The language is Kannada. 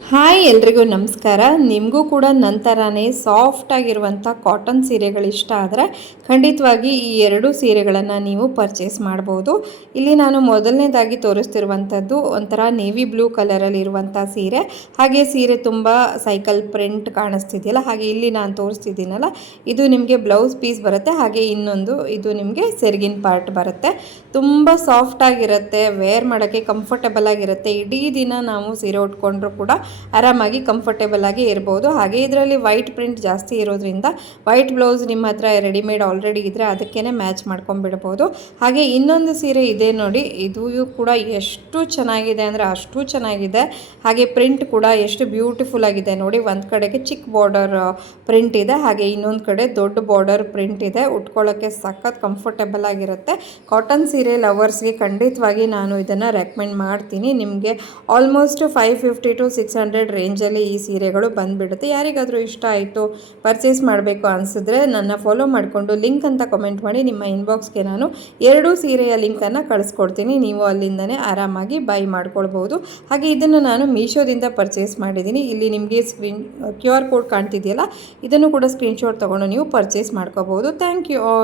ಹಾಯ್ ಎಲ್ರಿಗೂ ನಮಸ್ಕಾರ. ನಿಮಗೂ ಕೂಡ ನನ್ನ ಥರನೇ ಸಾಫ್ಟಾಗಿರುವಂಥ ಕಾಟನ್ ಸೀರೆಗಳು ಇಷ್ಟ ಆದರೆ ಖಂಡಿತವಾಗಿ ಈ ಎರಡು ಸೀರೆಗಳನ್ನು ನೀವು ಪರ್ಚೇಸ್ ಮಾಡ್ಬೋದು. ಇಲ್ಲಿ ನಾನು ಮೊದಲನೇದಾಗಿ ತೋರಿಸ್ತಿರುವಂಥದ್ದು ಒಂಥರ ನೇವಿ ಬ್ಲೂ ಕಲರಲ್ಲಿರುವಂಥ ಸೀರೆ. ಹಾಗೆ ಸೀರೆ ತುಂಬ ಸೈಕಲ್ ಪ್ರಿಂಟ್ ಕಾಣಿಸ್ತಿದೆಯಲ್ಲ, ಹಾಗೆ ಇಲ್ಲಿ ನಾನು ತೋರಿಸ್ತಿದ್ದೀನಲ್ಲ ಇದು ನಿಮಗೆ ಬ್ಲೌಸ್ ಪೀಸ್ ಬರುತ್ತೆ. ಹಾಗೆ ಇನ್ನೊಂದು ಇದು ನಿಮಗೆ ಸೆರಗಿನ ಪಾರ್ಟ್ ಬರುತ್ತೆ. ತುಂಬ ಸಾಫ್ಟಾಗಿರುತ್ತೆ, ವೇರ್ ಮಾಡೋಕ್ಕೆ ಕಂಫರ್ಟಬಲ್ ಆಗಿರುತ್ತೆ. ಇಡೀ ದಿನ ನಾವು ಸೀರೆ ಉಟ್ಕೊಂಡ್ರೂ ಕೂಡ ಆರಾಮಾಗಿ ಕಂಫರ್ಟೇಬಲ್ ಆಗಿ ಇರ್ಬೋದು. ಹಾಗೆ ಇದರಲ್ಲಿ ವೈಟ್ ಪ್ರಿಂಟ್ ಜಾಸ್ತಿ ಇರೋದ್ರಿಂದ ವೈಟ್ ಬ್ಲೌಸ್ ನಿಮ್ಮ ಹತ್ರ ರೆಡಿಮೇಡ್ ಆಲ್ರೆಡಿ ಇದ್ದರೆ ಅದಕ್ಕೇ ಮ್ಯಾಚ್ ಮಾಡ್ಕೊಂಡ್ಬಿಡ್ಬೋದು. ಹಾಗೆ ಇನ್ನೊಂದು ಸೀರೆ ಇದೆ ನೋಡಿ, ಇದು ಕೂಡ ಎಷ್ಟು ಚೆನ್ನಾಗಿದೆ ಅಂದರೆ ಅಷ್ಟು ಚೆನ್ನಾಗಿದೆ. ಹಾಗೆ ಪ್ರಿಂಟ್ ಕೂಡ ಎಷ್ಟು ಬ್ಯೂಟಿಫುಲ್ ಆಗಿದೆ ನೋಡಿ. ಒಂದು ಕಡೆಗೆ ಚಿಕ್ಕ ಬಾರ್ಡರ್ ಪ್ರಿಂಟ್ ಇದೆ, ಹಾಗೆ ಇನ್ನೊಂದು ಕಡೆ ದೊಡ್ಡ ಬಾರ್ಡರ್ ಪ್ರಿಂಟ್ ಇದೆ. ಉಟ್ಕೊಳ್ಳೋಕ್ಕೆ ಸಖತ್ ಕಂಫರ್ಟೇಬಲ್ ಆಗಿರುತ್ತೆ. ಕಾಟನ್ ಸೀರೆ ಲವರ್ಸ್ಗೆ ಖಂಡಿತವಾಗಿ ನಾನು ಇದನ್ನು ರೆಕಮೆಂಡ್ ಮಾಡ್ತೀನಿ. ನಿಮಗೆ ಆಲ್ಮೋಸ್ಟ್ 550 to 600 ರೇಂಜಲ್ಲಿ ಈ ಸೀರೆಗಳು ಬಂದುಬಿಡುತ್ತೆ. ಯಾರಿಗಾದರೂ ಇಷ್ಟ ಆಯಿತು, ಪರ್ಚೇಸ್ ಮಾಡಬೇಕು ಅನಿಸಿದ್ರೆ ನನ್ನ ಫಾಲೋ ಮಾಡಿಕೊಂಡು ಲಿಂಕ್ ಅಂತ ಕಮೆಂಟ್ ಮಾಡಿ. ನಿಮ್ಮ ಇನ್ಬಾಕ್ಸ್ಗೆ ನಾನು 2 ಸೀರೆಯ ಲಿಂಕನ್ನು ಕಳಿಸ್ಕೊಡ್ತೀನಿ. ನೀವು ಅಲ್ಲಿಂದನೇ ಆರಾಮಾಗಿ ಬೈ ಮಾಡ್ಕೊಳ್ಬೋದು. ಹಾಗೆ ಇದನ್ನು ನಾನು ಮೀಶೋದಿಂದ ಪರ್ಚೇಸ್ ಮಾಡಿದ್ದೀನಿ. ಇಲ್ಲಿ ನಿಮಗೆ QR ಕೋಡ್ ಕಾಣ್ತಿದೆಯಲ್ಲ, ಇದನ್ನು ಕೂಡ ಸ್ಕ್ರೀನ್ಶಾಟ್ ತೊಗೊಂಡು ನೀವು ಪರ್ಚೇಸ್ ಮಾಡ್ಕೋಬೋದು. Thank you all.